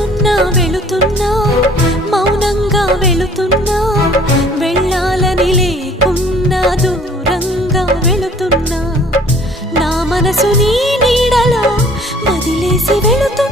వెళుతున్నా వెళుతున్నా మౌనంగా వెళుతున్నా వెళ్ళాలని లేకున్నా దూరంగా వెళుతున్నా నా మనసు నీ నీడలో వదిలేసి వెళుతున్నా